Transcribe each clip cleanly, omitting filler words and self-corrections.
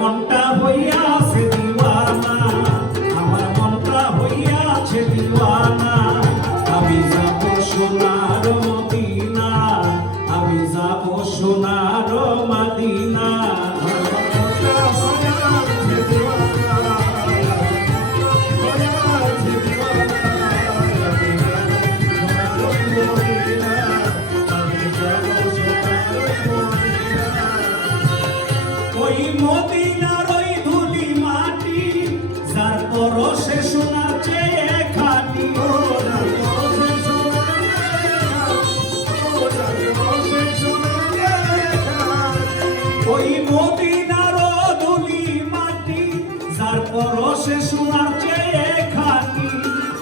মনটা হইয়াছে দিওয়ানা, আমার মনটা হইয়াছে দিওয়ানা। আমি যাব সোনার মদিনা, আমি যাব সোনার মদিনা। ওই মদিনার ওই ধুলি মাটি, যার পরশে সোনার চেয়ে খাঁটি। ওই মদিনার ধুলি মাটি, যার পরশে সোনার চেয়ে খাঁটি।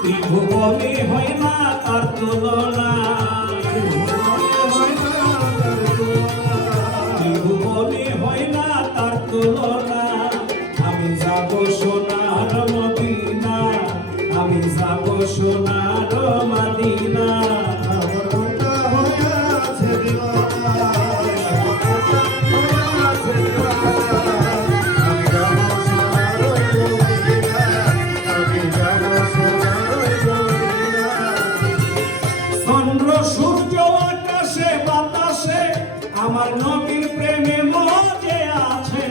ত্রিভুবনে হয় না তার তুলনা, ত্রিভুবনে হয় না তার তুলনা। আমি যাব সোনার মদিনা, আমি যাব সোনার মদিনা। চন্দ্র সূর্য আকাশে বাতাসে আমার নবীর প্রেমে মজে আছে।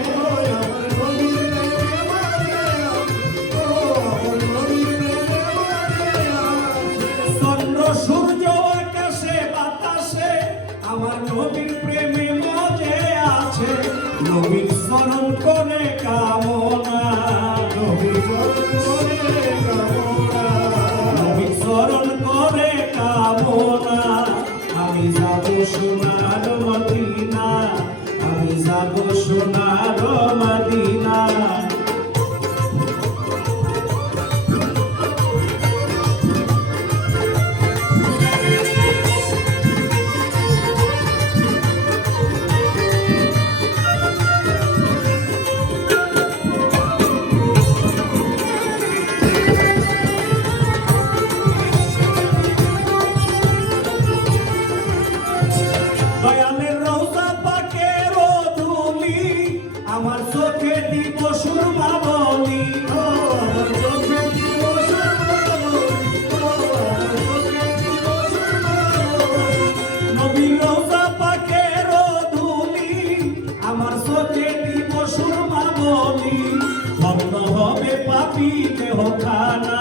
চন্দ্র সূর্য আকাশে বাতাসে আমার নবীর প্রেমে মজে আছে। নবীর স্মরণ করে কামনা, নবীর স্মরণ করে কামনা। আমি যাব সোনার মদিনা, আমি যাব সোনার মদিনা। দয়ালের রওজা পাকের ধুলি, আমার চোখে দিব সুরমা বলি। নবীর রওজা পাকের ধুলি, আমার চোখে দিব সুরমা বলি। ভগ্ন হবে পাপী দেহখানা,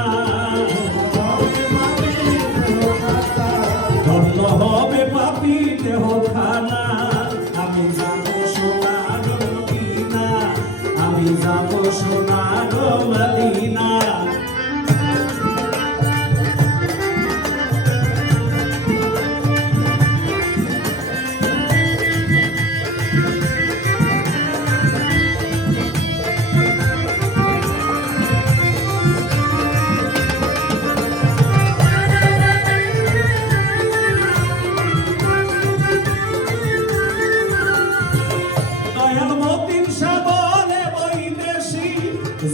ভগ্ন হবে পাপী দেহখানা। আমি যাব সোনার মদিনা, আমি যাব সোনার মদিনা।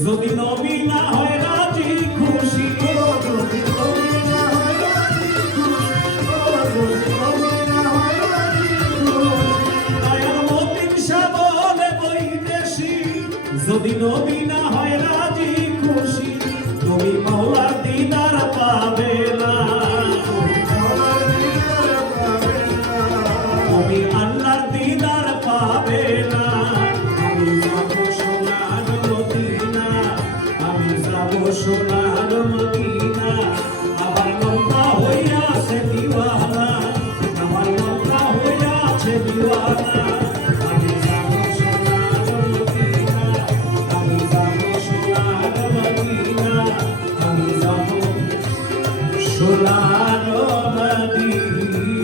যদি নবী না হয় রাজি খুশি, দয়াল মতিন শাহ বলে বৈদেশি। যদি নবী না হয় রাজি খুশি, তুমি মওলার দিদার পাবে না, তুমি আল্লাহর দিদার পাবে না। আমি যাব সোনার মদিনা, আমি যাব সোনার মদিনা। আমার মনটা হইয়াছে দিওয়ানা, আমার মনটা হইয়াছে দিওয়ানা। আমি যাব সোনার মদিনা, আমি যাব সোনার মদিনা, আমি যাব সোনার মদিনা।